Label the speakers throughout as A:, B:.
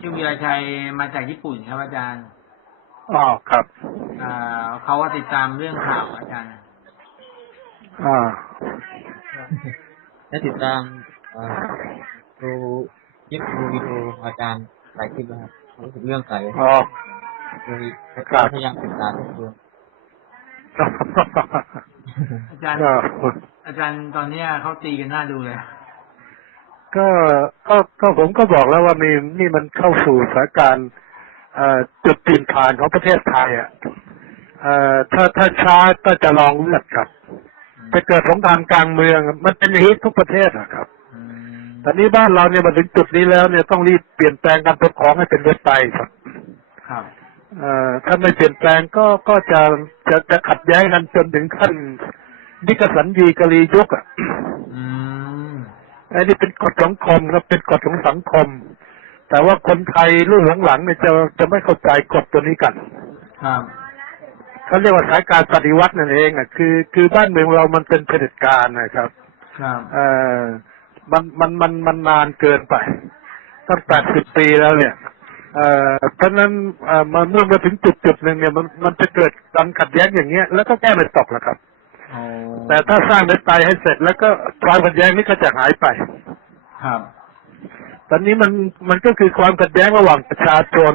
A: ชื่อวีรชัยมาจากญี่ปุ่นครับอาจารย์
B: อ๋อครับ
A: อ่าเขาว่าติดตามเรื่องข่าวอาจารย์
B: อ่า
C: ได้ติดตามเอ่อดูคลิปดูวิดีโออาจารย์หลายคลิปนะครับรู้สึกเรื่องใส
B: อ๋อ
C: โดย
B: ครับ
C: พยายามศึกษาทุกเรื่อง
A: อาจารย์
B: ก็
A: อาจารย์ตอนเนี้ยเขาตีกันหน้าดูเลย
B: ก็ก็ก็ผมก็บอกแล้วว่านี่นี่มันเข้าสู่สถานการณ์เอ่อจุดเปลี่ยนผ่านของประเทศไทยอะเอ่อถ้าถ้าช้าก็จะลองเลือดครับจะเกิดสงครามกลางเมือง มันเป็นอย่างนี้ทุกประเทศนะครับ
A: อืม
B: ตอนนี้บ้านเราเนี่ยมาถึงจุดนี้แล้วเนี่ยต้องรีบเปลี่ยนแปลงการปกครองให้เป็นเวทไตครับ
A: ครับ
B: เอ่อถ้าไม่เปลี่ยนแปลงก็ก็จะจะจะขัดแย้งกันจนถึงขั้นนิกสันยีกะลียุกอะ
A: อืม
B: อันนี้เป็นกฎสังคมครับเป็นกฎของสังคม แต่ว่าคนไทยรุ่นหลังๆเนี่ยจะจะไม่เข้าใจกฎตัวนี้กัน
A: ครับ
B: เขาเรียกว่าสายการปฏิวัตินั่นเองอะคือ คือบ้านเมืองเรามันเป็นเผด็จการนะครับ
A: ครับ
B: เอ่อมันมันมันมันนานเกินไปตั้งแปดสิบปีแล้วเนี่ยเอ่อเพราะฉะนั้นเอ่อมาเมื่อมาถึงจุดจุดหนึ่งเนี่ยมันมันจะเกิดการขัดแย้งอย่างเงี้ยแล้วก็แก้ไม่ตกแล้วครับ
A: โอ้
B: แต่ถ้าสร้างเดไตให้เสร็จ แล้วก็ความขัดแย้งนี้ก็จะหายไป
A: ครับ
B: ตอนนี้มันมันก็คือความขัดแย้งระหว่างประชาชน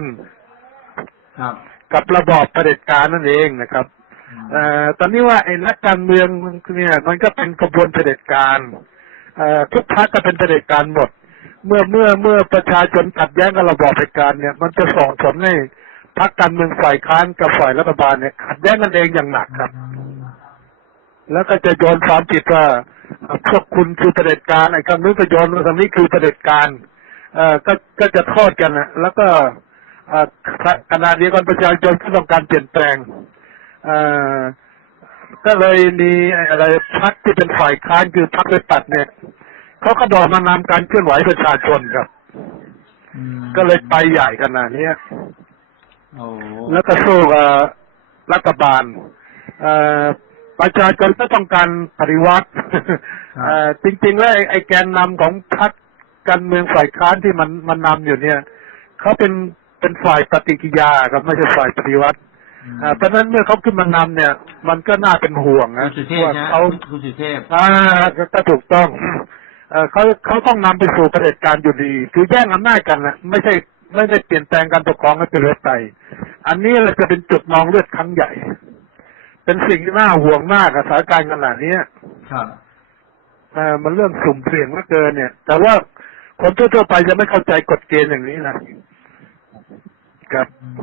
A: ครับ
B: กับระบอบเผด็จการนั่นเองนะครับ
A: อืม
B: เอ่อตอนนี้ว่าไอ้นักการเมืองเนี่ยมันก็เป็นกระบวนเผด็จการเอ่อทุกพรรคก็เป็นเผด็จการหมด เมื่อเมื่อเมื่อประชาชนขัดแย้งกับระบอบเผด็จการเนี่ย มันจะส่งผลให้พรรคการเมืองฝ่ายค้านกับฝ่ายรัฐบาลเนี่ยขัดแย้งกันเองอย่างหนักครับ แล้วก็จะโยนความผิดว่าเอ่อพวกคุณคือเผด็จการไอ้คำนู้นก็โยนว่าคำนี้คือเผด็จการเอ่อก็ก็จะโทษกันนะแล้วก็เอ่อขณะเดียวกันประชาชนก็ต้องการเปลี่ยนแปลงเอ่อก็เลยมีอะไรพรรคที่เป็นฝ่ายค้านคือพรรคไปตัดเนี่ยเขาก็ดอกมานำการเคลื่อนไหวประชาชนครับ
A: อืม
B: ก็เลยไปใหญ่ขนาดนี้
A: โอ้
B: แล้วก็สู้กับรัฐบาลเอ่อ ประชาชนก็ต้องการปฏิวัติเอ่อจริง ๆ แล้วไอ้ไอ้แกนนำของพรรคการเมืองฝ่ายค้านที่มันมันนำอยู่เนี่ยเขาเป็นเป็นฝ่ายปฏิกิริยาครับไม่ใช่ฝ่ายปฏิวัติ
A: อืม
B: อ่าเพราะฉะนั้นเมื่อเขาขึ้นมานำเนี่ย มันก็น่าเป็นห่วง
A: คุ
B: นะ
A: ณสุเทพ
B: ว่า
A: นะ
B: เขา
A: คุณสุเทพ
B: อ่าก็ก็ถูกต้องเอ่อเขาเขาต้องนำไปสู่เผด็จการอยู่ดี คือแย่งอำนาจกันนะไม่ใช่ไม่ได้เปลี่ยนแปลงการปกครองให้เป็นเลือดไตอันนี้แหละจะเป็นจุดนองเลือดครั้งใหญ่ เป็นสิ่งที่น่าห่วงมากอะสถานการณ์ขนาดนี้
A: ครับ
B: เอ่อมันเรื่องสุ่มเสี่ยงเหลือเกินเนี่ย แต่ว่าคนทั่วๆไปจะไม่เข้าใจกฎเกณฑ์อย่างนี้นะครับ
A: อืม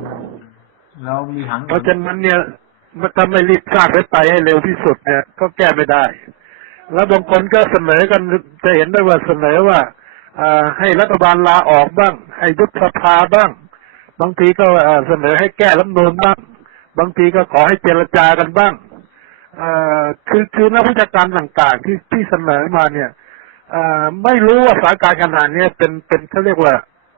A: แล้วมีหัง
B: เพราะฉะนั้นเนี่ยมันถ้าไม่รีบสร้างเลือดไตให้เร็วที่สุดเนี่ยก็แก้ไม่ได้ แล้วบางคนก็เสนอกันจะเห็นได้ว่าเสนอว่าอ่าให้รัฐบาลลาออกบ้าง ให้ยุบสภาบ้าง บางทีก็เอ่อเสนอให้แก้รัฐธรรมนูลบ้าง บางทีก็ขอให้เจรจากันบ้างเอ่อคือคือนักวิชาการต่างๆ ที่ที่เสนอมาเนี่ยเอ่อไม่รู้ว่าสถานการณ์ขนาดเนี้ยเป็นเป็นเขาเรียกว่า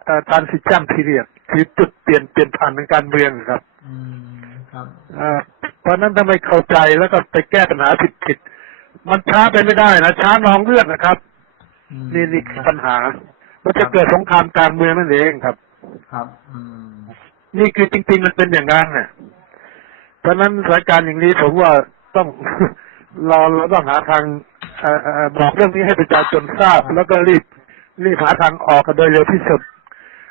B: เอ่อ transition period คือจุดเปลี่ยนเปลี่ยนผ่านทางการเมืองครับ
A: อืมครับ
B: เอ่อเพราะฉะนั้นถ้าไม่เข้าใจแล้วก็ไปแก้ปัญหาผิดๆมันช้าไปไม่ได้นะช้านองเลือดนะครับ
A: อืม
B: นี่นี่คือปัญหามันจะเกิดสงครามกลางเมืองนั่นเองครับ
A: ครับ อืม
B: นี่คือจริง ๆ มันเป็นอย่างนั้นน่ะ เพราะฉะนั้นสถานการณ์อย่างนี้ผมว่าต้องเราเราต้องหาทางเอ่อเอ่อบอกเรื่องนี้ให้ประชาชนทราบ แล้วก็รีบรีบหาทางออกกันโดยเร็วที่สุด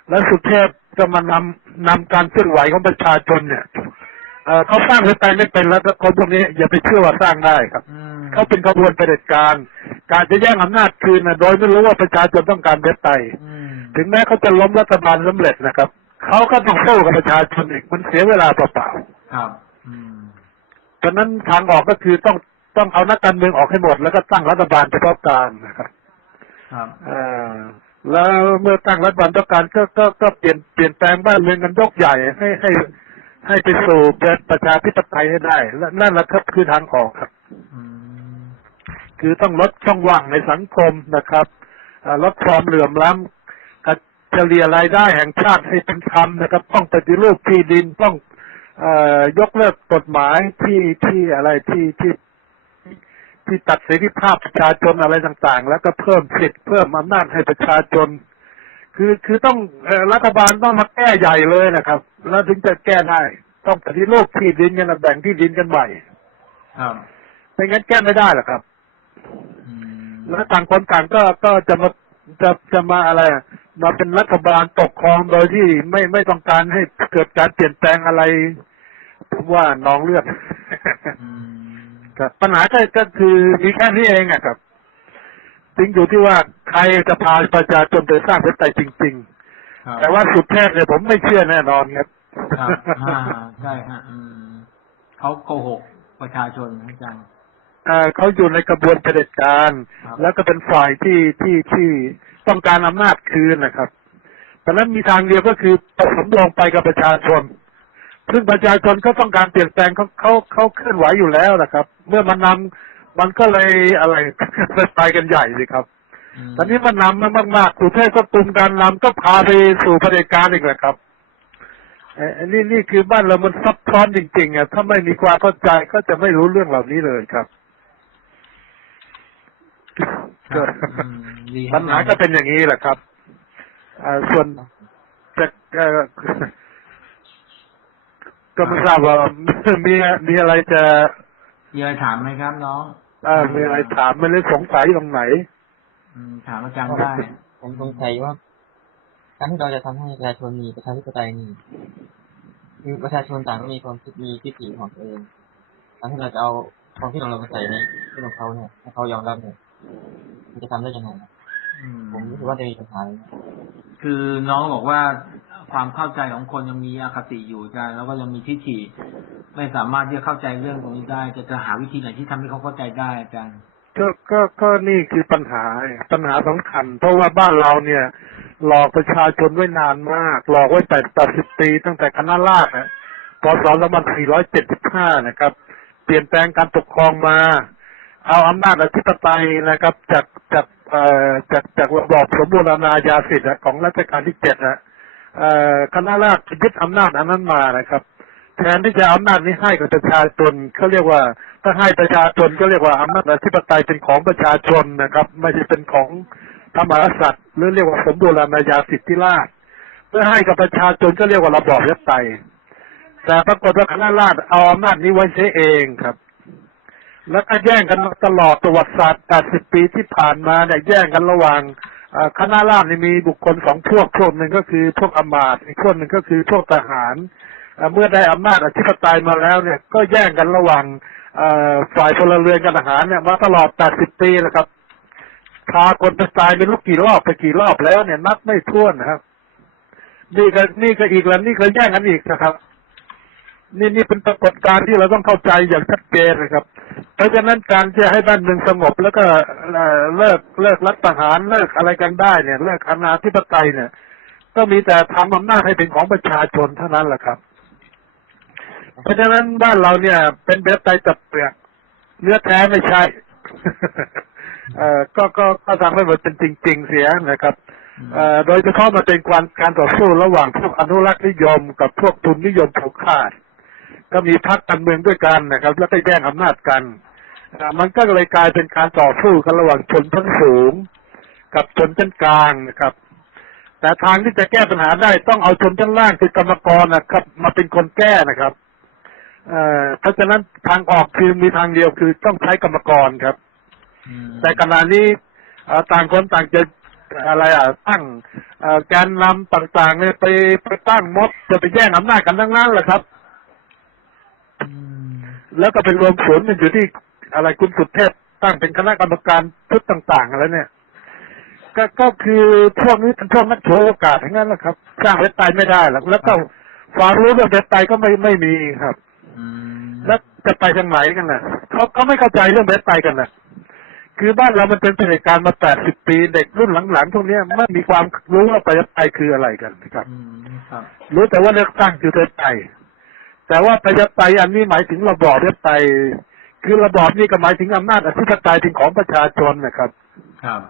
B: แล้วสุเทพจะมานำนำการเคลื่อนไหวของประชาชนเนี่ยเอ่อเขาสร้างขึ้นไปไม่เป็นแล้วก็คนพวกนี้อย่าไปเชื่อว่าสร้างได้ครับ
A: อืม
B: เขาเป็นขบวนเผด็จการ การจะแย่งอำนาจคืนนะโดยไม่รู้ว่าประชาชนต้องการเว็บไต
A: อืม
B: ถึงแม้เขาจะล้มรัฐบาลสำเร็จนะครับเขาก็ต้องสู้กับประชาชนอีกมันเสียเวลาเปล่า
A: ครับอืม
B: ๆ ฉะนั้นทางออกก็คือต้องต้องเอานักการเมืองออกให้หมด แล้วก็ตั้งรัฐบาลเฉพาะการนะครับ
A: ครับ
B: เอ่อแล้วเมื่อตั้งรัฐบาลเฉพาะการก็ก็ก็เปลี่ยนเปลี่ยนแปลงบ้านเมืองกันยกใหญ่ให้ให้ให้ไปสู่เป็นประชาธิปไตยให้ได้ และนั่นแหละครับคือทางออกครับ
A: อืม
B: คือต้องลดช่องว่างในสังคมนะครับเอ่อลดความเหลื่อมล้ำการเฉลี่ยรายได้แห่งชาติให้เป็นธรรมนะครับ ต้องปฏิรูปที่ดินต้องเอ่อ ยกเลิกกฎหมายที่ที่อะไรที่ที่ที่ตัดเสรีภาพประชาชนอะไรต่างๆ แล้วก็เพิ่มสิทธิ์เพิ่มอำนาจให้ประชาชนคคือคือต้องเอ่อรัฐบาลต้องมาแก้ใหญ่เลยนะครับ แล้วถึงจะแก้ได้ต้องปฏิรูปที่ดินกันนะแบ่งที่ดินกันใหม่
A: ครับ
B: ไม่งั้นแก้ไม่ได้หรอกครับ
A: อืม
B: แล้วต่างคนต่างก็ก็จะมาจะจะมาอะไรอะมาเป็นรัฐบาลปกครองโดยที่ไม่ไม่ต้องการให้เกิดการเปลี่ยนแปลงอะไรผม ว่านองเลือด
A: อืม
B: ครับปัญหาก็ก็คือมีแค่นี้เองอะครับจริงอยู่ที่ว่าใครจะพาประชาชนไปสร้างประเทศไทยจริง
A: ครับ
B: ๆแต่ว่าสุดแท้เนี่ยผมไม่เชื่อแน่นอนครับ
A: ครับอ่าใช่ฮะอืมเขาโกหกประชาชนอาจารย์
B: เอ่อเขาอยู่ในกระบวนเผด็จการ
A: ครับ
B: แล้วก็เป็นฝ่ายที่ที่ที่ต้องการอำนาจคืนนะครับเพราะฉะนั้นมีทางเดียวก็คือผสมลงไปกับประชาชน ซึ่งประชาชนเขาต้องการเปลี่ยนแปลงเขาเขาเขาเคลื่อนไหวอยู่แล้วนะครับ เมื่อมันนำมันก็เลยอะไรไปกันใหญ่สิครับ
A: ม
B: ตอนนี้มันนำมามากๆสุเทพก็กลุ่มการนำก็พาไปสู่เผด็จการอีกแหละครับเอ่อนี่นี่คือบ้านเรามันซับซ้อนจริงๆอะถ้าไม่มีความเข้าใจก็จะไม่รู้เรื่องเหล่านี้เลยครับ
A: ครับอืมดีครับ
B: ปัญหาก็เป็นอย่างนี้แหละครับอ่าส่วนจะเอ่อ ก็ไม่ทราบว่า มีมีอะไรจะ
A: มีอะไรถามไหมครับน้อง
B: เอ่อมีอะไรถามไม่หรือสงสัยตรงไหน
A: อืม ถามอาจารย์ได้
C: ผมสงสัยว่า การที่เราจะทำให้ประชาชนมีประชาธิปไตยนี่คือประชาชนต่างก็มีความคิดมีทิฏฐิของตัวเองการที่เราจะเอาความคิดของเราไปใส่ในที่ของเขาเนี่ยให้เขายอมรับเนี่ยมันจะทำได้ยังไง
A: อืม
C: ผมรู้สึกว่าจะมีปัญหาเลย
A: คือน้องบอกว่า ความเข้าใจของคนยังมีอคติอยู่อาจแล้วก็ยังมีทิฏฐิไม่สามารถที่จะเข้าใจเรื่องตรงนี้ได้ จะจะหาวิธีไหนที่ทำให้เขาเข้าใจได้อาจารย์
B: ก็ก็ก็นี่คือปัญหาปัญหาสำคัญ เพราะว่าบ้านเราเนี่ย หลอกประชาชนไว้นานมาก หลอกไว้แต่แปดสิบปี ตั้งแต่คณะราษฎรนะพศ2475นะครับ เปลี่ยนแปลงการปกครองมา เอาอำนาจอธิปไตยนะครับ จากจากเอ่อจากจากระบอบสมบูรณาญาสิทธิ์ของรัชกาลที่เจ็ดนะเอ่อ คณะราษฎรยึดอำนาจอันนั้นมานะครับแทนที่จะอำนาจนี้ให้กับประชาชนเขาเรียกว่า ถ้าให้ประชาชนก็เรียกว่าอำนาจอธิปไตยเป็นของประชาชนนะครับ ไม่ใช่เป็นของพระมหากษัตร์หรือเรียกว่าสมบูรณาญาสิทธิราชเมื่อให้กับประชาชนก็เรียกว่าระบอบประชาธิปไตแต่ปรากฏว่าคณะราษฎรเอาอำนาจนี้ไว้ใช้เองครับ แล้วก็แย่งกันตลอดประวัติศาสตร์ 80 ปีที่ผ่านมาเนี่ยแย่งกันระหว่าง คณะราษฎรนี่มีบุคคลสองพวกพวกหนึ่งก็คือพวกอมาตย์อีกพวกหนึ่งก็คือพวกทหารเมื่อได้อำนาจอธิปไตยมาแล้วเนี่ย ก็แย่งกันระหว่างฝ่ายพลเรือนกับทหารเนี่ยมาตลอด 80 ปีแล้วครับ พาคนไปตายไม่รู้กี่รอบไปกี่รอบแล้วเนี่ยนับไม่ถ้วนนะครับ นี่ก็นี่ก็อีกแล้วนี่ก็แย่งกันอีกนะครับ นี่นี่เป็นปรากฏการณ์ที่เราต้องเข้าใจอย่างชัดเจนนะครับ เพราะฉะนั้นการที่ให้บ้านเมืองสงบ แล้วก็เลิกเลิกรัฐประหารเลิกอะไรกันได้เนี่ยเลิกอนาธิปไตยเนี่ย ก็มีแต่ทำอำนาจให้เป็นของประชาชนเท่านั้นแหละครับ เพราะฉะนั้นบ้านเราเนี่ย เป็นเบสไตตับเปลือกเนื้อแท้ไม่ใช่เอ่อก็ก็ก็ทำให้มันเป็นจริง ๆ เสียนะครับเออโดยเฉพาะมันเป็นการการต่อสู้ระหว่างพวกอนุรักษ์นิยมกับพวกทุนนิยมผูกขาด ก็มีพรรคการเมืองด้วยกันนะครับ แล้วก็แย่งอำนาจกันอ่ามันก็เลยกลายเป็นการต่อสู้กันระหว่างชนชั้นสูง กับชนชั้นกลางนะครับ แต่ทางที่จะแก้ปัญหาได้ต้องเอาชนชั้นล่างคือกรรมกรนะครับ มาเป็นคนแก้นะครับเอ่อเพราะฉะนั้นทางออกคือมีทางเดียวคือต้องใช้กรรมกรครับ
A: อืม
B: แต่ขณะนี้เอ่อต่างคนต่างจะอะไรอะตั้งเอ่อแกนนำต่างๆเนี่ยไปไปตั้งมดจะไปแย่งอำนาจกันทั้งนั้นแหละครับ
A: อืม
B: แล้วก็เป็นรวมศูนย์มันอยู่ที่อะไรคุณสุดเทพตั้งเป็นคณะกรรมการชุดต่างๆแล้วเนี่ย ก็ก็คือพวกนี้เป็นพวกนักโชว์โอกาสทั้งนั้นแหละครับ สร้างเวทไตไม่ได้หรอกแล้วก็ความรู้เรื่องเวทไตก็ไม่ไม่มีครับ
A: อืม
B: แล้วจะไปทางไหนกันนะเขาเขาไม่เข้าใจเรื่องเวทไตกันนะคือบ้านเรามันเป็นเผด็จการมา80ปี เด็กรุ่นหลังๆพวกเนี้ยไม่มีความรู้ว่าประชาธิปไตยคืออะไรกันนะครับ
A: อืมครับ
B: รู้แต่ว่าเลือกตั้งคือประชาธิปไตย แต่ว่าประชาธิปไตยอันนี้หมายถึงระบอบประชาธิปไตยคือระบอบนี้ก็หมายถึงอำนาจอธิปไตยเป็นของประชาชนนะครับ
A: ครับ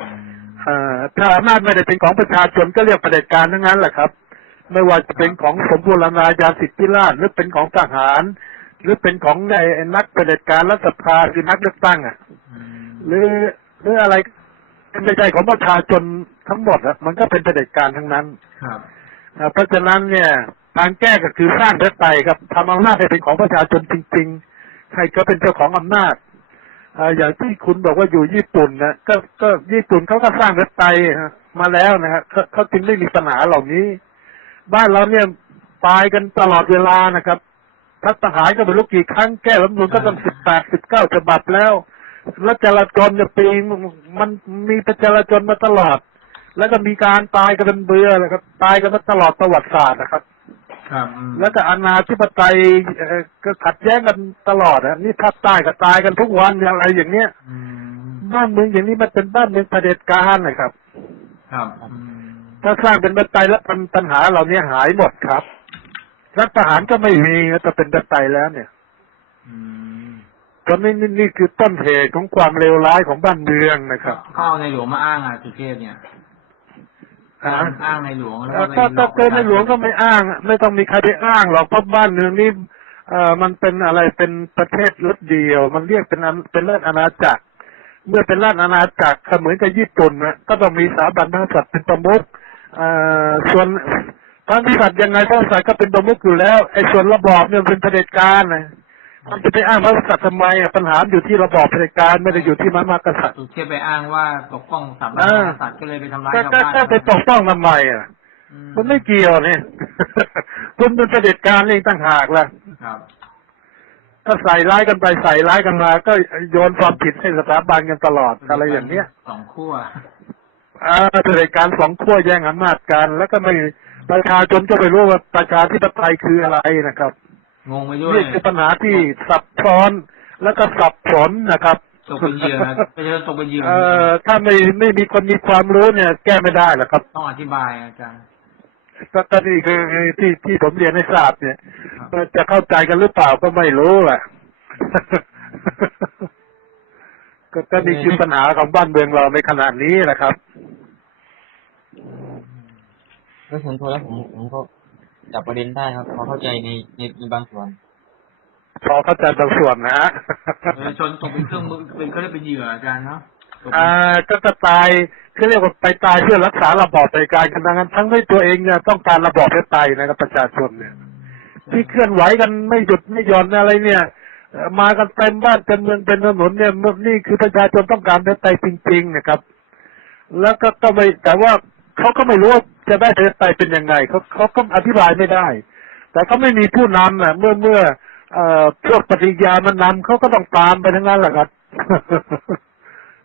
A: อืม
B: เอ่อถ้าอำนาจไม่ได้เป็นของประชาชนก็เรียกเผด็จการทั้งนั้นแหละครับ ไม่ว่าจะเป็นของสมบูรณาญาสิทธิราชย์หรือเป็นของทหาร หรือเป็นของในนักเผด็จการรัฐสภาคือนักเลือกตั้งอะ
A: อืม
B: หรือหรืออะไรไม่ใช่ของประชาชนทั้งหมดอะมันก็เป็นเผด็จการทั้งนั้น
A: ครับ
B: อ่าเพราะฉะนั้นเนี่ย ทางแก้ก็คือสร้างประชาธิปไตยครับทำอำนาจให้เป็นของประชาชนจริง ๆ ใครก็เป็นเจ้าของอำนาจอ่าอย่างที่คุณบอกว่าอยู่ญี่ปุ่นนะก็ก็ญี่ปุ่นเขาก็สร้างประชาธิปไตยฮะมาแล้วนะฮะเขาเขาจึงไม่มีปัญหาเหล่านี้ บ้านเราเนี่ยตายกันตลอดเวลานะครับทัศทหารก็ไม่รู้กี่ครั้งแก้รัฐธรรมนูลก็ต้องสิบแปดสิบเก้าฉบับแล้วแล้วจราจรเนี่ยปีมันมีประจราจรมาตลอด แล้วก็มีการตายกันเป็นเบือเลยครับ ตายกันมาตลอดประวัติศาสตร์นะครับ
A: ครับอืม
B: แล้วก็อาณาธิปไตยเอ่อก็ขัดแย้งกันตลอดอะนี่ภาคใต้ก็ตายกันทุกวันอะไรอย่างเนี้ย
A: อืม
B: บ้านเมืองอย่างนี้มันเป็นบ้านเมืองเผด็จการนะครับ
A: ครับอืม
B: ถ้าสร้างเป็นประชาธิปไตยแล้วปัญปัญหาเหล่านี้หายหมดครับรัฐประหารก็ไม่มีถ้าเป็นประชาธิปไตยแล้วเนี่ย
A: อืม
B: ตอนนี้นี่นี่คือต้นเหตุของความเลวร้ายของบ้านเมืองนะครับ
A: เขาเอาในหลวงมาอ้างอะสุเทพเนี่ย
B: อ่า
A: อ้างในหลวงแล้ว
B: เอ่อ
A: ก็
B: ก็
A: ไป
B: ก็
A: อก
B: เกินในหลวงก็ไม่อ้าง ไม่ต้องมีใครไปอ้างหรอกเพราะบ้านเมืองนี้เอ่อมันเป็นอะไรเป็นประเทศรถเดียว มันเรียกเป็นอันเป็นราชอาณาจักร เมื่อเป็นราชอาณาจักรก็เหมือนกับญี่ปุ่นนะก็ต้องมีสถาบันพระกษัตริย์เป็นประมุขเอ่อส่วนพระมหากษัตริย์ยังไงพระกษัตริย์ก็เป็นประมุขอยู่แล้วไอ้ส่วนระบอบเนี่ยเป็นเผด็จการนะ มันจะไปอ้างพระกษัตริย์ทำไมอะปัญหาอยู่ที่ระบอบเผด็จการไม่ได้อยู่ที่พระมหากษัตริย์
A: สุเทพไปอ้างว่าปกป้องสถาบัน
B: อ่า
A: กษัตริย์ก็เลยไปทำร้าย
B: ก็
A: ชาว
B: ก็
A: บ้าน
B: ก็ไปปกป้องทำไมอะ
A: อื
B: มันไม่เกี่ยวเนี่ย คุณเป็นเผด็จการเองต่างหากล่ะ
A: ครับ
B: ถ้าใส่ร้ายกันไปใส่ร้ายกันมา ก็โยนความผิดให้สถาบันกันตลอดอะไรอย่างเนี้ย
A: สองขั้ว
B: อ่าเผด็จการสองขั้วแย่งอำนาจกัน แล้วก็ไม่ประชาชนก็ไม่รู้ว่าประชาธิปไตยคืออะไรนะครับ
A: งงไปด้วย
B: นี่คือปัญหาที่ซับซ้อนแล้วก็สับสนนะครับ
A: ตกเป็นเหยื่อนะไม่ใช่ตกเป็นเหยื่อ
B: เอ่อถ้าไม่ไม่มีคนมีความรู้เนี่ย แก้ไม่ได้หรอกครับ
A: ต้องอธิบายอาจารย์
B: ก็ก็นี่คือที่ที่ผมเรียนให้ทราบเนี่ย
A: ครับ
B: จะเข้าใจกันหรือเปล่าก็ไม่รู้แหละก็ก็นี่คือปัญหาของบ้านเมืองเราในขณะนี้นะครับ
C: โดยส่วนตัวแล้วผมผมก็ จับประเด็นได้ครับพอเข้าใจในในในบางส่วน
B: พอเข้าใจบางส่วนนะฮะ
A: ประชาชนตกเป็นเครื่องมือเป็นเขาเรียกเป็นเหยื่ออาจารย์เนาะตกเป็น
B: อ่าก็จะตายคือเรียกว่าไปตายเพื่อรักษาระบอบประชาธิปไตยกันทั้งนั้นทั้งที่ตัวเองเนี่ยต้องการระบอบประชาธิปไตยนะครับประชาชนเนี่ย ที่เคลื่อนไหวกันไม่หยุดไม่หย่อนอะไรเนี่ยเอ่อมากันเต็มบ้านเต็มเมืองเต็มถนนเนี่ยนี่คือประชาชนต้องการประชาธิปไตยจริง ๆ นะครับ แล้วก็ก็ไม่แต่ว่า เขาก็ไม่รู้ว่าจะได้ประชาธิปไตยเป็นยังไงเขาเขาก็อธิบายไม่ได้ แต่เขาไม่มีผู้นำน่ะ เมื่อเมื่อเอ่อพวกปฏิกิริยามันนำเขาก็ต้องตามไปทั้งนั้นแหละครับ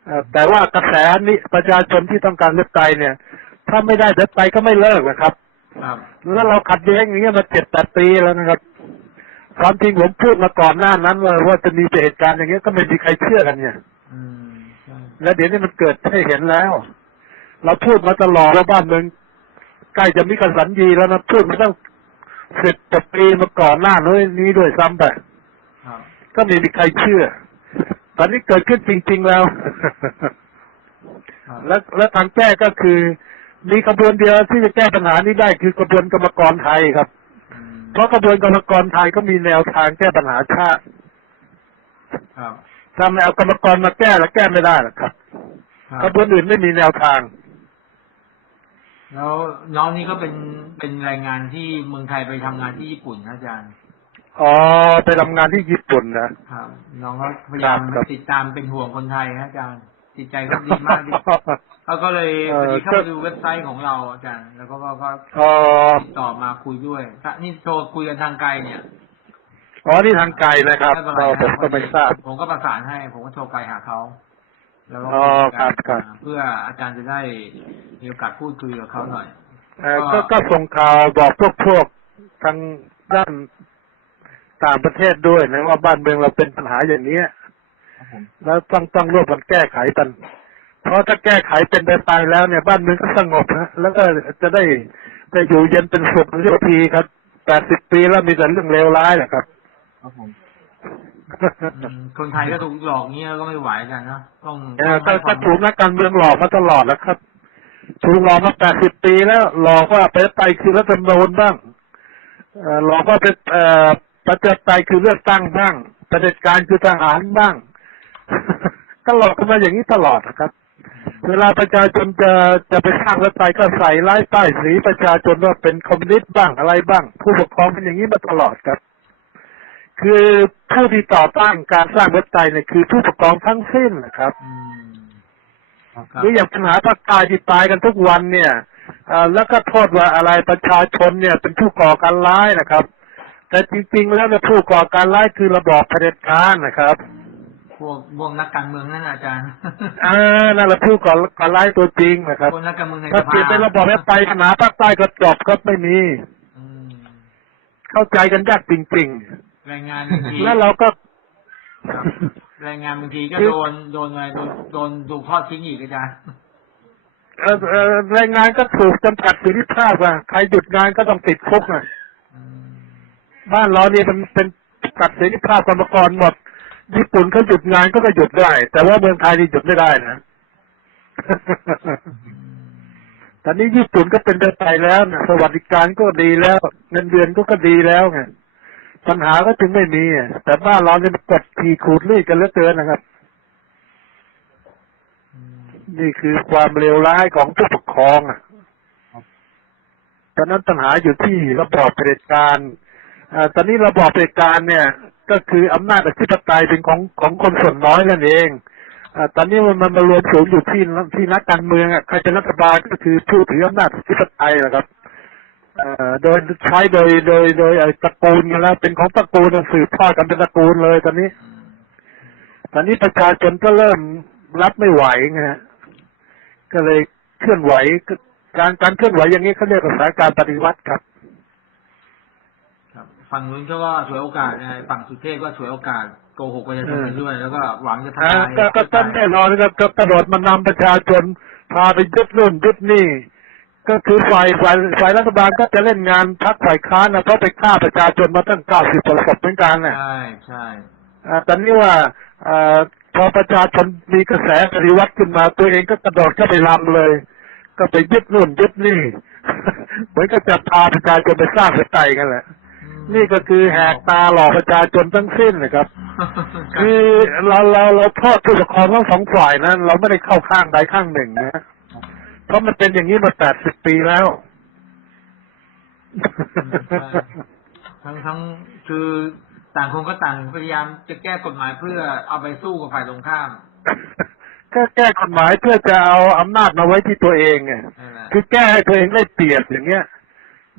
B: เอ่อแต่ว่ากระแสนี้ประชาชนที่ต้องการประชาธิปไตยเนี่ย ถ้าไม่ได้ประชาธิปไตยก็ไม่เลิกนะครับ
A: ครับ
B: แล้วเราขัดแย้งอย่างเงี้ยมาเจ็ดแปดปีแล้วนะครับความจริงผมพูดมาก่อนหน้านั้นว่าว่าจะมีเหตุการณ์อย่างเงี้ยก็ไม่มีใครเชื่อกันเนี่ย
A: อืมใช่
B: แล้วเดี๋ยวนี้มันเกิดให้เห็นแล้ว เราพูดมาตลอดว่าบ้านเมืองใกล้จะมีกันสัญญีแล้วนะพูดมาตั้งสิบกว่าปีมาก่อนหน้านี้ด้วยซ้ำไป
A: ครับ
B: ก็ไม่มีใครเชื่อ ตอนนี้เกิดขึ้นจริง ๆแล้ว
A: ครับ
B: และและทางแก้ก็คือ มีกระบวนเดียวที่จะแก้ปัญหานี้ได้คือกระบวนกรรมกรไทยครับ
A: อืม
B: เพราะกระบวนกรรมกรไทยก็มีแนวทางแก้ปัญหาชาติ
A: ครับ
B: ถ้าไม่เอากรรมกรมาแก้แล้วแก้ไม่ได้หรอกครับ
A: ครั
B: กระบวนอื่นไม่มีแนวทาง
A: แล้วน้องนี่ก็เป็นเป็นแรงงานที่เมืองไทยไปทำงานที่ญี่ปุ่นนะอาจารย์
B: อ๋อไปทำงานที่ญี่ปุ่นนะ
A: ครับ น้องก็พยายาม
B: ครับ
A: ติดตามเป็นห่วงคนไทยนะอาจารย์จิตใจเขาดีมากดิเขาก็เลย
B: เอ
A: พ
B: อ
A: อดีเข้า
B: ก็
A: มาดูเว็บไซต์ของเราอาจารย์ แล้วก็ก็ก็
B: อ๋อ
A: ติดต่อมาคุยด้วยถ้านี่โทรคุยกันทางไกลเนี่ย
B: อ๋อนี่ทางไกลนะครับ
A: ไม่เป็นไร
B: เราผมก็ไม่ทราบ
A: ผมก็ประสานให้ ผมก็โทรไปหาเขา แล้วก็
B: อ๋อ
A: คุยกัน
B: ครับครับ
A: เพื่ออาจารย์จะได้มีโอกาสพูดคุยกับเขาหน่อย
B: เอ่อก็ก็ส่งข่าวบอกพวกพวกทางด้านต่างประเทศด้วยนะว่าบ้านเมืองเราเป็นปัญหาอย่างเนี้ย
C: ครับผม
B: แล้วต้องต้องร่วมกันแก้ไขกันเพราะถ้าแก้ไขเป็นไปตายแล้วเนี่ย บ้านเมืองก็สงบนะแล้วก็จะได้ได้อยู่เย็นเป็นสุขเรียกทีครับแปดสิบปีแล้วมีแต่เรื่องเลวร้ายแหละครับ
C: ครับผม
A: อืม คนไทยก็ถูกหลอกเงี้ยก็ไม่ไหวกันเนอะต้อง
B: เออก็
A: ให้ค
B: ก็
A: วาม
B: ถูกนักการเมืองหลอกมาตลอดแล้วครับ ถูกหลอกมาแปดสิบปีแล้วหลอกว่าประชาธิปไตยคือรัฐธรรมนูญบ้างเอ่อหลอกว่าเป็นเอ่อประชาธิปไตยคือเลือกตั้งบ้างประเผด็จการคือทหารบ้างก็หลอกกันมาอย่างนี้ตลอดนะครับ เวลาประชาชนจะจะไปสร้างเว็บไซต์ก็ใส่ไล่ป้ายสีประชาชนว่าเป็นคอมมิวนิสต์บ้างอะไรบ้าง ผู้ปกครองเป็นอย่างนี้มาตลอดครับ คือผู้ที่ต่อต้านการสร้างเว็บไซต์เนี่ยคือผู้ปกครองทั้งสิ้นนะครับ
A: อืม
C: ครับ
A: ครับ
B: หรืออย่างปัญหาภาคใต้ที่ตายกันทุกวันเนี่ยเอ่อแล้วก็โทษว่าอะไรประชาชนเนี่ย เป็นผู้ก่อการร้ายนะครับ แต่จริงๆแล้วเนี่ยผู้ก่อการร้ายคือระบอบเผด็จการนะครับ
A: พวกพวกนักการเมืองนั่นน่ะอาจารย์
B: อ่านั่นแหละผู้ก่อการร้ายตัวจริงนะครับ
A: พวกนักการเมืองในส
B: ถ้าเป
A: ภา
B: ลี่ยนเป็นระบอบเว็บไซต์ปัญหาภาคใต้ก็จบก็ไม่มี
A: อืม
B: เข้าใจกันยากจริง
A: แรงงานบางที
B: ๆแล้วเราก็
A: ครับแรงงานบางทีก็
B: คือ
A: โดนโดนอะไรโดนโดนถูกทอดทิ้งอีกอาจารย์
B: เอ่อเอ่อแรงงานก็ถูกจำกัดเสิทธิภาพอะใครหยุดงานก็ต้องติดคุกอะ
A: อืม
B: บ้านเรานี่มันเป็นตัดเสรีภาพกรรมกรหมด ญี่ปุ่นเขาหยุดงานก็ก็หยุดได้ แต่ว่าเมืองไทยนี่หยุดไม่ได้นะตอนนี้ญี่ปุ่นก็เป็นไปแล้วนะสวัสดิการก็ดีแล้ว เงินเดือนก็ก็ดีแล้วไง ปัญหาก็จึงไม่มีอะแต่บ้านเราเนี่ยมันกดขี่ขูดเลื่อยกันเหลือเกินนะครับ
A: อืม
B: นี่คือความเลวร้ายของผู้ปกครองอะตอนนั้นปัญหาอยู่ที่ระบอบเผด็จการอ่าตอนนี้ระบอบเผด็จการเนี่ย ก็คืออำนาจอธิปไตยเป็นของของคนส่วนน้อยนั่นเองอาตอนนี้มันมันมารวมสูงอยู่ที่ที่นักการเมืองอะใครเป็นรัฐบาลก็คือผู้ถืออำนาจอธิปไตยนะครับ เอ่อโดยใช้โดยโดยโดยไอ้ตระกูลกันแล้วเป็นของตระกูลสืบทอดกันเป็นตระกูลเลยตอนนี้ ตอนนี้ประชาชนก็เริ่มรับไม่ไหวไงฮะก็เลยเคลื่อนไหวก็การการเคลื่อนไหวอย่างนี้เขาเรียกว่าสถานการณ์ปฏิวัติครับ
A: ครับฝั่งนู้นเขาก็ฉวยโอกาสไงฝั่งสุเทพก็ฉวยโอกาสโกหกประชาชนไปด้วยแล้วก็หวังจะทำ
B: อ่า
A: ลาย
B: ก็ก็ต้นแน่นอนครับก็กระโดดมานำประชาชนพาไปยึดนู่นยึดนี่ ก็คือฝ่ายฝ่ายฝ่ายรัฐบาลก็จะเล่นงานพักฝ่ายค้านนะเพราะไปฆ่าประชาชนมาตั้งเก้าสิบประสบเหมือนกันนะ
A: ใช่ใช่
B: อ่าตอนนี้ว่าอ่าพอประชาชนมีกระแสปฏิวัติขึ้นมา ตัวเองก็กระโดดเข้าไปรำเลย ก็ไปยึดนู่นยึดนี่ เหมือนกับจะพาประชาชนไปสร้างสไตล์กันแหละ
A: ม
B: นี่ก็คือแหกตาหลอกประชาชนทั้งสิ้นนะครับ คือเราเราเราโทษผู้ปกครองทั้งสองฝ่ายนะเราไม่ได้เข้าข้างใดข้างหนึ่งนะ เพราะมันเป็นอย่างนี้มาแปดสิบปีแล้ว
A: ทั้งทั้งคือต่างคนก็ต่างพยายามจะแก้กฎหมายเพื่อเอาไปสู้กับฝ่ายตรงข้าม
B: ก็แก้กฎหมายเพื่อจะเอาอำนาจมาไว้ที่ตัวเองไง
A: นั่นแหละ
B: คือแก้ให้ตัวเองได้เปรียบอย่างเงี้ย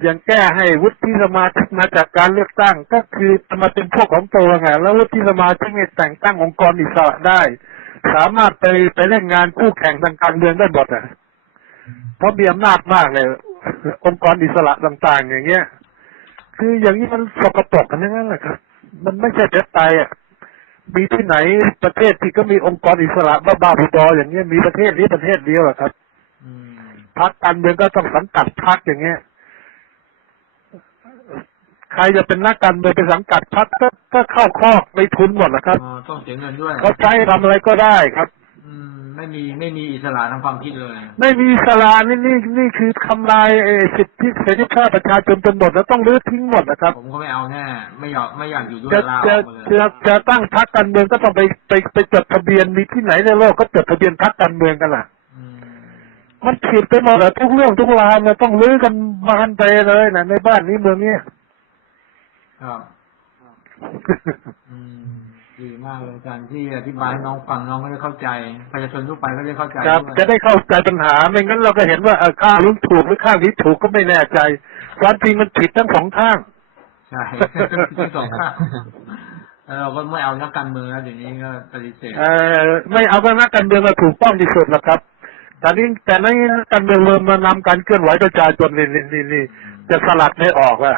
B: อย่างแก้ให้วุฒิสมาชิกมาจากการเลือกตั้ง ก็คือจะมาเป็นพวกของตัวไงแล้ววุฒิสมาชิกเนี่ยแต่งตั้งองค์กรอิสระได้ สามารถไปไปเล่นงานคู่แข่งทางการเมืองได้หมดอะ เพราะมีอำนาจมากเลย องค์กรอิสระต่างๆ อย่างเงี้ย คืออย่างนี้มันสกปรกกันทั้งนั้นแหละครับ มันไม่ใช่ประชาธิปไตยอะมีที่ไหนประเทศที่ก็มีองค์กรอิสระบ้าๆบอๆอย่างเงี้ยมีประเทศนี้ประเทศเดียวอะครับ
A: อืม
B: พักการเมืองก็ต้องสังกัดพักอย่างเงี้ยใครจะเป็นนักการเมืองเป็นสังกัดพักก็ก็เข้าคอกในทุนหมดนะครับ
A: อ๋อต้องเสียเงินด้วย
B: เขาใช้ทำอะไรก็ได้ครับ
A: อืม ไม่มีไม่มีอิสระทางความคิดเลย
B: ไม่มีสลานี่นี่นี่คือทำลายเอ่อสิทธิเสรีภาพประชาชนจนหมดแล้วต้องรื้อทิ้งหมดนะครับ
A: ผมก็ไม่เอาแน่ไม่อยากไม่อยากอยู่ด้วย
B: จะ
A: ลาอ
B: จะ
A: อกมาเลย
B: จะจะตั้งพักการเมืองก็ต้องไปไปไปจดทะเบียนมีที่ไหนในโลกก็จดทะเบียนพักการเมืองกันล่ะ
A: อืม
B: มันผิดไปหมดอะทุกเรื่องทุกราวเนี่ยต้องรื้อกันบานไปเลยนะในบ้านนี้เมืองเนี้ย
A: ครับอืม ดีมากเลยอาจารย์ที่อธิบายให้น้องฟังน้องก็ได้เข้าใจประชาชนทั่วไปก็ได้เข้าใจ
B: ครับ
A: ด้วย
B: จะได้เข้าใจปัญหาไม่งั้นเราก็เห็นว่าเออข้างนู้นถูกหรือข้างนี้ถูกก็ไม่แน่ใจความจริงมันผิดทั้งสองข้าง
A: ใช่ที่สองข้างแล้วเราก็ไม่เอานักการเมืองแล้วเดี๋ยวนี้ก็ปฏิเสธ
B: เออไม่เอากันนักการเมืองมาถูกต้องที่สุดหรอกครับแต่นี้แต่ในนักการเมืองเริ่มมานำการเคลื่อนไหวประชาชนนี่นี่นี่นี่ จะสลัดไม่ออกแล้ว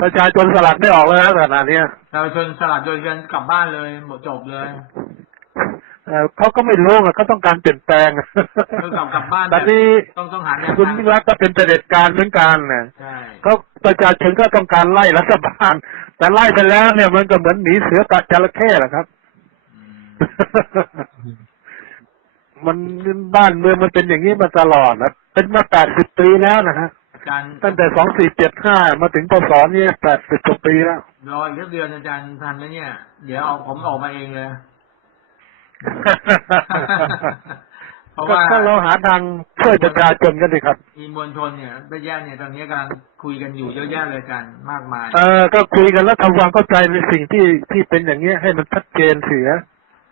B: ประชาชนสลัดไม่ออกแล้วนะขณะเนี้ย
A: ประชาชนสลัดโดยกันกลับบ้านเลยหมดจบเลย
B: เอ่อเขาก็ไม่รู้อะเขาต้องการเปลี่ยนแปลง
A: คือกลับกลับบ้าน
B: ตอนนี้
A: ต้องต้องหาแนว
B: คุณ
A: ทาง
B: ยิ่งรักษณ์ก็เป็นเผด็จการเหมือนกันนะ
A: ใช่
B: เขาประชาชนก็ต้องการไล่รัฐบาลแต่ไล่ไปแล้วเนี่ยมันก็เหมือนหนีเสือกัดจระเข้แหละครับ
A: อืม
B: มันบ้านเมืองมันเป็นอย่างนี้มาตลอดนะเป็นมาแปดสิบปีแล้วนะฮะ
A: อา จารย์
B: ตั้งแต่สองสี่เจ็ดห้ามาถึงปศนี่แปดสิบกว่าปีแล้ว
A: รออีกสักเดือนอาจารย์ทันไหมเนี่ย เดี๋ยวเอาผมออกมาเองเลยผเพราะ
B: ก็
A: ว่า
B: ก็เราหาทางช่วยประชาชนกันดีครับ
A: มีมวลชนเนี่ยเยอะแยะเนี่ยตอนนี้กำลังคุยกันอยู่เยอะแยะเลยกันมากมาย
B: เออก็คุยกันแล้วทำความเข้าใจในสิ่งที่ที่เป็นอย่างเงี้ยให้มันชัดเจนเสีย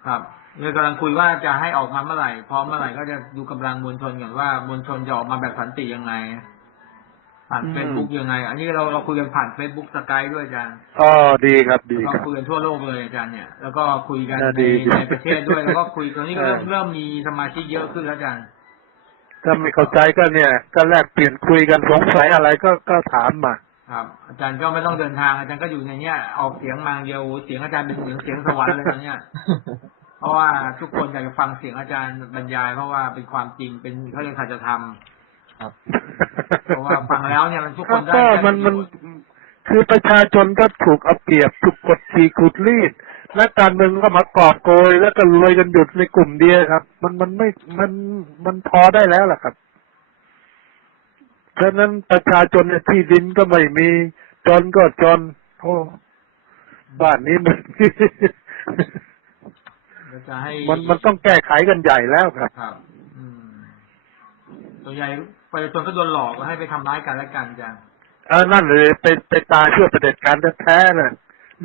A: ครับเลยกำลังคุยว่าจะให้ออกมาเมื่อไหร่พร้อมเมื่อไหร่ก็จะดูกำลังมวลชนก่อนว่ามวลชนจะออกมาแบบสันติยังไง ผ่าน
B: อืม
A: เฟซบุ๊กยังไง อันนี้เราเราคุยกันผ่านเฟซบุ๊กสกายด้วยอาจารย์
B: อ๋อดีครับดี
A: เรา
B: ครับ
A: คุยกันทั่วโลกเลยอาจารย์เนี่ยแล้วก็คุยกัน
B: อ่า
A: ใน
B: ดีดี
A: ในประเทศด้วยแล้วก็คุยตอนนี้ก็เริ่ม
B: เออ
A: เริ่มมีสมาชิกเยอะขึ้นแล้วอาจารย์
B: ถ้าไม่เข้าใจก็เนี่ย ก็แลกเปลี่ยนคุยกันสงสัยอะไรก็ก็ถามมา
A: ครับอาจารย์ก็ไม่ต้องเดินทางอาจารย์ก็อยู่ในเนี้ยออกเสียงมาอย่างเดียวเสียงอาจารย์เป็นเสียงเสียงสวรรค์เลยตอนเนี้ยเพราะว่าทุกคนอยากจะฟังเสียงอาจารย์บรรยาย เพราะว่าเป็นความจริงเป็นเขาเรียกสัจธรรม
C: ครับ
A: เพราะว่าฟังแล้วเนี่ยมันทุกคนได้
B: ก็
A: ได้
B: มันมัน
A: ประโยชน์
B: คือประชาชนก็ถูกเอาเปรียบถูกกดขี่ขูดรีดและการเมืองก็มากอบโกย แล้วก็รวยกันหยุดในกลุ่มเดียวครับ มันมันไม่มันมันพอได้แล้วล่ะครับฉะนั้นประชาชนเนี่ยที่ดินก็ไม่มีจนก็จนโอ้บ้านนี้มัน
A: เราจะให้
B: มันมันต้องแก้ไขกันใหญ่แล้วครับ
A: ครับอืม ส่วนใหญ่ประชาชนก็โดนหลอกให้ไปทำร้ายกันและกันอาจารย์
B: เออนั่นเลยไปไปตายเพื่อประเผด็จการแท้ๆน่ะ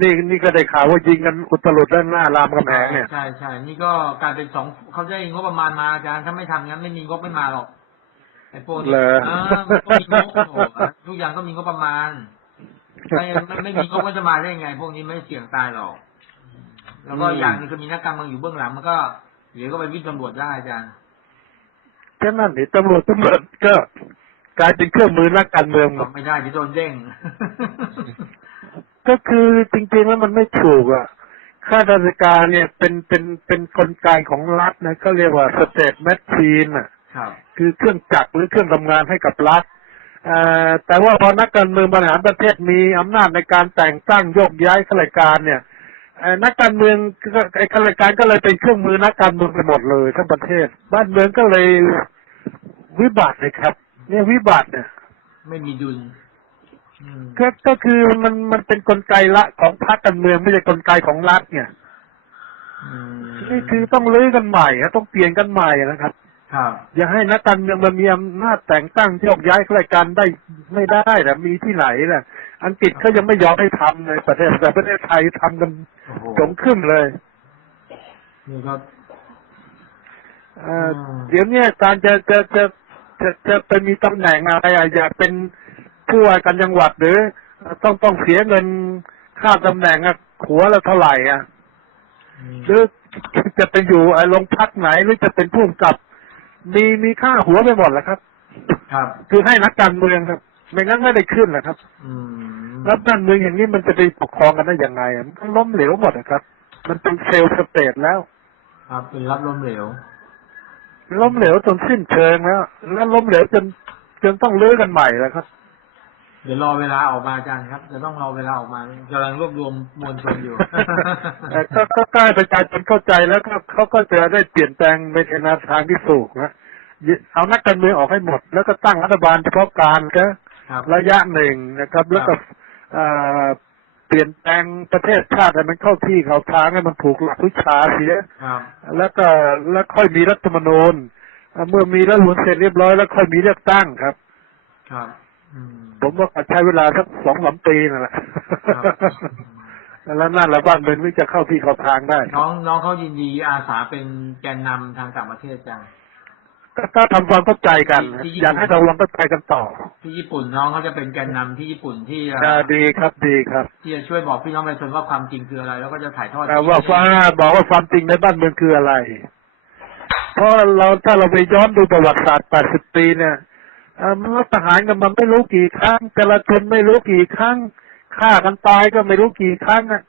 B: นี่นี่ก็ได้ข่าวว่ายิงกันอุตลุดด้านหน้ารามกำแหงเนี่ย
A: ใช่ใช่นี่ก็กลายเป็นสองเขาได้งบประมาณมาอาจารย์ถ้าไม่ทำงั้นไม่มีงบไม่มาหรอกไอ้พวกนี้
B: เหรอ
A: เออมันต้องมีงบโอ้โหทุกอย่างก็มีงบประมาณไม่ไม่ไม่มีงบก็จะมาได้ยังไง พวกนี้ไม่เสี่ยงตายหรอกแล้วก็อย่างหนึงคือมีนักการเมืองอยู่เบื้องหลังมันก็เดี๋ยวก็ไปวิ่งตำรวจได้อาจารย์
B: แค่นั้นนี่ตำรวจตำรวจก็กลายเป็นเครื่องมือนักการเมืองหมด
A: ไม่ได้ที่โดนเด้ง
B: ก็คือจริงๆแล้วมันไม่ถูกอะข้าราชการเนี่ยเป็นเป็นเป็นกลไกของรัฐนะเขาเรียกว่าสเตทแมชชีนอะ
A: ครับ
B: คือเครื่องจักรหรือเครื่องทำงานให้กับรัฐเอ่อแต่ว่าพอนักการเมืองบริหารประเทศมีอำนาจในการแต่งตั้งโยกย้ายข้าราชการเนี่ยเอ่อ นักการเมืองก็ไอ้ข้าราชการก็เลยเป็นเครื่องมือนักการเมืองไปหมดเลยทั้งประเทศ บ้านเมืองก็เลยวิบัติเลยครับ เนี่ยวิบัติเนี่ย
A: ไม่มีดุลอืม
B: ก็ก็คือมันมันเป็นกลไกละของพรรคการเมืองไม่ใช่กลไกของรัฐเนี่ย
A: อืม
B: นี่คือต้องรื้อกันใหม่อะต้องเปลี่ยนกันใหม่นะครับ
A: ครับ
B: อย่าให้นักการเมืองมันมีอำนาจแต่งตั้งโยกย้ายข้าราชการได้ไม่ได้นะมีที่ไหนนะ อังกฤษเขายังไม่ยอมให้ทำเลยประเทศแต่ประเทศไทยทำกัน
A: โอ้โห
B: สมขึ้นเลย
A: นี่ก็
B: เอ่ออ
A: ม
B: เดี๋ยวเนี้การจะจะจะจะจะไปมีตำแหน่งอะไรอะอยากเป็นผู้ว่าการจังหวัดหรือ ต้องต้องเสียเงินค่าตำแหน่งอะหัวละเท่าไหร่อะ
A: อืม
B: หรือจะไปอยู่ไอ้โรงพักไหนหรือจะเป็นผู้กำกับ มีมีค่าหัวไปหมดแหละครับ
A: ครับ
B: คือให้นักการเมืองครับ ไม่งั้นไม่ได้ขึ้นแหละครับ
A: อืม
B: แล้วบ้านเมืองอย่างนี้มันจะไปปกครองกันได้ยังไงอะมันก็ล้มเหลวหมดนะครับ มันเป็นเซลล์สเตทแล้ว
A: ครับเป็นรับล้มเหลว
B: ล้มเหลวจนสิ้นเชิงแล้วแล้วล้มเหลวจนจนต้องลื้อกันใหม่แล้วครับ
A: เดี๋ยวรอเวลาออกมาอาจารย์ครับ จะต้องรอเวลาออกมากำลังรวบรวมมวลชนอยู่
B: เอ่อก็ก็ใกล้ประชาชนเข้าใจแล้วก็เขาก็จะได้เปลี่ยนแปลงในแนวทางที่ถูกนะเอานักการเมืองออกให้หมด แล้วก็ตั้งรัฐบาลเฉพาะการก็
A: ครับ
B: ระยะหนึ่งนะครับ แล้วก็ เอ่อเปลี่ยนแปลงประเทศชาติให้มันเข้าที่เข้าทางให้มันถูกหลักวิชาเสีย
A: ครับ
B: แล้วก็แล้วค่อยมีรัฐธรรมนูญอ่าเมื่อมีรัฐธรรมนูญเสร็จเรียบร้อยแล้วค่อยมีเลือกตั้งครับ
A: ครับอืม
B: ผมว่าใช้เวลาสักสองสามปีนั่นแหละ
A: ครับ
B: แล้วนั่นแหละบ้านเมืองนี่จะเข้าที่เข้าทางได้
A: น้องน้องเขายินดีอาสาเป็นแกนนำทางต่างประเทศจัง
B: ก็ก็ทำความเข้าใจกัน
A: ที่
B: อยากให้เราลองเข้าใจกันต่อ
A: ที่ญี่ปุ่นน้องเขาจะเป็นแกนนำที่ญี่ปุ่นที่จะ
B: อ่าดีครับดีครับ
A: ที่จะช่วยบอกพี่น้องประชาชนว่าความจริงคืออะไร แล้วก็จะถ่ายทอด
B: แต่ว่าฟ้าบอกว่าความจริงในบ้านเมืองคืออะไร เพราะเราถ้าเราไปย้อนดูประวัติศาสตร์ 80 ปีเนี่ยเอ่อมันรัฐประหารกันมาไม่รู้กี่ครั้งจราจนไม่รู้กี่ครั้งฆ่ากันตายก็ไม่รู้กี่ครั้งอะ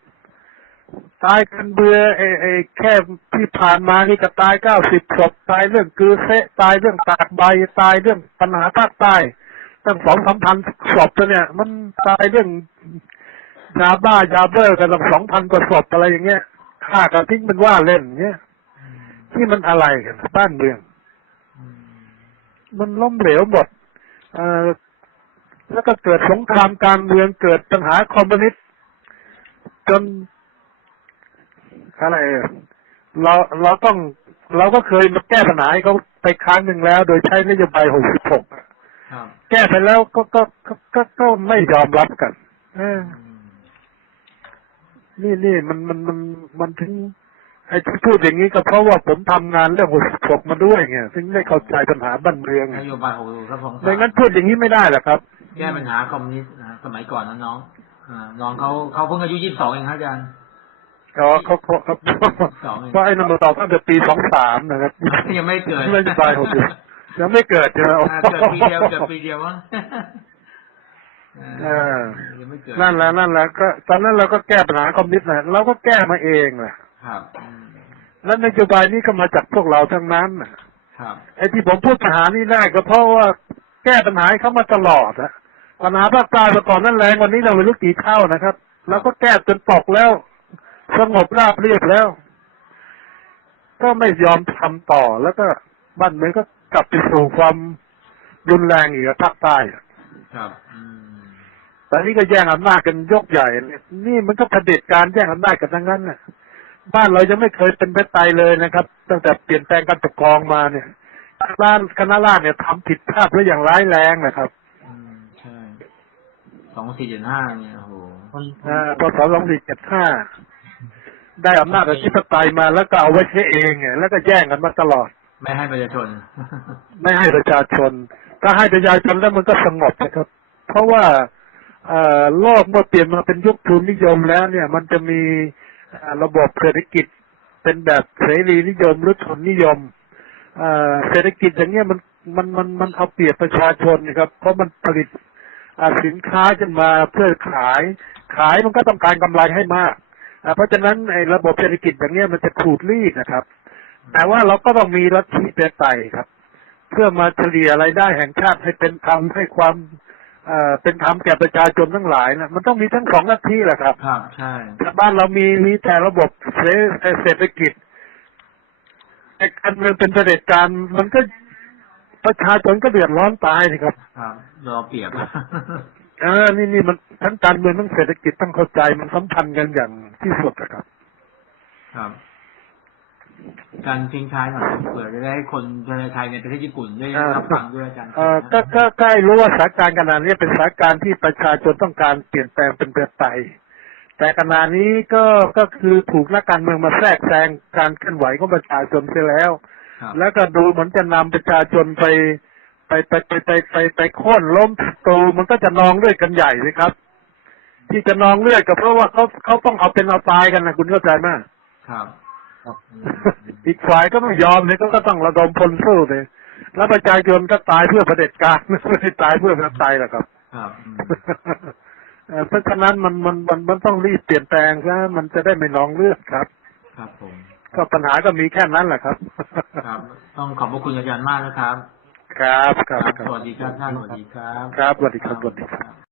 B: ตายกันเบื่อไอ้ไอ้แค่ที่ผ่านมานี่ก็ตาย90ศพตายเรื่องกือเซะตายเรื่องตากใบตายเรื่องปัญหาภาคใต้ตั้งสองสามพันศพแล้วเนี่ย มันตายเรื่องยาบ้ายาเบอร์กันตั้งสองพันกว่าศพอะไรอย่างเงี้ยฆ่ากันทิ้งเป็นว่าเล่นเงี้ยที่มันอะไรกันบ้านเมือง มันล้มเหลวหมดเออแล้วก็เกิดสงครามการเมืองเกิดปัญหาคอมมิวนิสต์จน อะไรอะเราเราต้องเราก็เคยมาแก้ปัญหาให้เขาไปครั้งหนึ่งแล้ว โดยใช้นโยบาย66อะ
A: ครับ
B: แก้ไปแล้วก็ก็ก็ก็ก็ไม่ยอมรับกันเออ
A: อืม
B: นี่นี่มันมันมันมันถึงไอ้ที่พูดอย่างนี้ก็เพราะว่าผมทำงานเรื่อง66มาด้วยไงถึงได้เข้าใจปัญหาบ้านเมือง
A: น
B: ไง
A: โยบายของครับผม
B: ไม่งั้นพูดอย่างนี้ไม่ได้หรอกครับ
A: แก้ปัญหาคอมมิวนิสต์นะสมัยก่อนนะน้องอ่าน้องเขาเขาเพิ่งอายุยี่สิบสองเองครับอาจารย์
B: ก็เขาเขาเขา
A: สองเอง
B: เพราะไอ้นำมาตอบตั้งแต่ปีสองสามนะครับ
A: ยังไม่เกิด
B: นโยบายหกสิบยังไม่เกิดใช่ไหม
A: อ่าเกิดปีเดียวเกิดปีเดียวมั้ง
B: เออ
A: ยังไม่เกิด
B: นั่นแหละนั่นแหละก็ตอนนั้นเราก็แก้ปัญหาคอมมิวนิสต์นะเราก็แก้มาเองแหละ
A: ครับอืม
B: แล้วนโยบายนี้ก็มาจากพวกเราทั้งนั้นน่ะ
A: ครับ
B: ไอ้ที่ผมพูดปัญหานี้ได้ก็เพราะว่าแก้ปัญหาให้เขามาตลอดอะปัญหาภาคใต้เมื่อก่อนนั้นแรงกวันนี้เราไม่รู้กี่เท่านะครับเราก็แก้จนตกแล้ว สงบราบเรียบแล้ว ก็ไม่ยอมทำต่อแล้วก็บ้านเมืองก็กลับไปสู่ความรุนแรงอีกอะภาคใต้อะ
A: ครับอืม
B: แต่นี่ก็แย่งอำนาจกันยกใหญ่เลยนี่มันก็เผด็จการแย่งอำนาจกันทั้งนั้นน่ะ บ้านเรายังไม่เคยเป็นประชาธิปไตยเลยนะครับ ตั้งแต่เปลี่ยนแปลงการปกครองมาเนี่ยร้านคณะราษฎรเนี่ยทำผิดพลาดไว้อย่างร้ายแรงนะครับ
A: อืมใช่สองสี่เจ็ดห้าเนี่ยโอ้โห
C: คน
B: อ่าพศ2475 ได้อำนาจอธิปไตยมาแล้วก็เอาไว้ใช้เองไงแล้วก็แย่งกันมาตลอด
A: ไม่ให้ประชาชน
B: ไม่ให้ประชาชน ถ้าให้ประชาชนแล้วมันก็สงบนะครับ เพราะว่าเอ่อโลกเมื่อเปลี่ยนมาเป็นยุคทุนนิยมแล้ว เนี่ย มันจะมีเอ่อระบบเศรษฐกิจเป็นแบบเสรีนิยมหรือทุนนิยมเอ่อเศรษฐกิจอย่างเงี้ยมันมันมันมันเอาเปรียบประชาชนนะครับ เพราะมันผลิตอ่าสินค้าขึ้นมาเพื่อขาย ขายมันก็ต้องการกำไรให้มากอ่า เพราะฉะนั้นไอ้ระบบเศรษฐกิจอย่างเงี้ยมันจะขูดรีดนะครับ แต่ว่าเราก็ต้องมีลัทธิเปไตยครับ เพื่อมาเฉลี่ยรายได้แห่งชาติให้เป็นธรรมให้ความเอ่อเป็นธรรมแก่ประชาชนทั้งหลายนะมันต้องมีทั้งสองลัทธิแหละครับ
A: ครับใช่
B: แต่บ้านเรามีมีแต่ระบบเศรเศรษฐกิจไอ้การเมืองเป็นเผด็จการมันก็ประชาชนก็เดือดร้อนตายนี่ครับ
A: ครับรอเปรียบ
B: เออนี่นี่มันทั้งการเมืองทั้งเศรษฐกิจต้องเข้าใจมันสัมพันธ์กันอย่างที่สุดนะครับ
A: ครับ การทิ้งท้ายหน่อยเผื่อจะได้ให้คนในไทยในประเทศญี่ปุ่นได้
B: อ่า
A: รับฟังด้วยอาจารย์
B: เอ่อก็ก็ก็ให้รู้ว่าสถานการณ์ขนาดนี้เป็นสถานการณ์ที่ประชาชนต้องการเปลี่ยนแปลงเป็นประชาธิปไตยแต่ขณะนี้ก็ก็คือถูกนักการเมืองมาแทรกแซงการเคลื่อนไหวของประชาชนเสียแล้ว
A: ครับ
B: แล้วก็ดูเหมือนจะนำประชาชนไป ไปไปไปไปไปไปโค่นล้มศัตรูมันก็จะนองเลือดกันใหญ่เลยครับ ที่จะนองเลือดก็เพราะว่าเขาเขาต้องเอาเป็นเอาตายกันนะคุณเข้าใจไหม
A: ครับ
C: ครับ
B: อีกฝ่ายก็ไม่ยอมเลยก็ก็ต้องระดมพลสู้เลยแล้วประชาชนก็ตายเพื่อเผด็จการไม่ได้ตายเพื่อประชาธิปไตยหรอกครับ
A: ครับอืม
B: เอ่อเพราะฉะนั้นมันมันมันมันต้องรีบเปลี่ยนแปลงซะมันจะได้ไม่นองเลือดครับ
A: ครับผม
B: ก็ปัญหาก็มีแค่นั้นแหละครับ
A: ครับ ต้องขอบพระคุณอาจารย์มากนะครับ
B: ครับครับ
A: ครับ
B: ครับ
A: สวัสดีครับท่านสวัสดีครับ
B: ครับสวัสดีครับสวัสดีครับ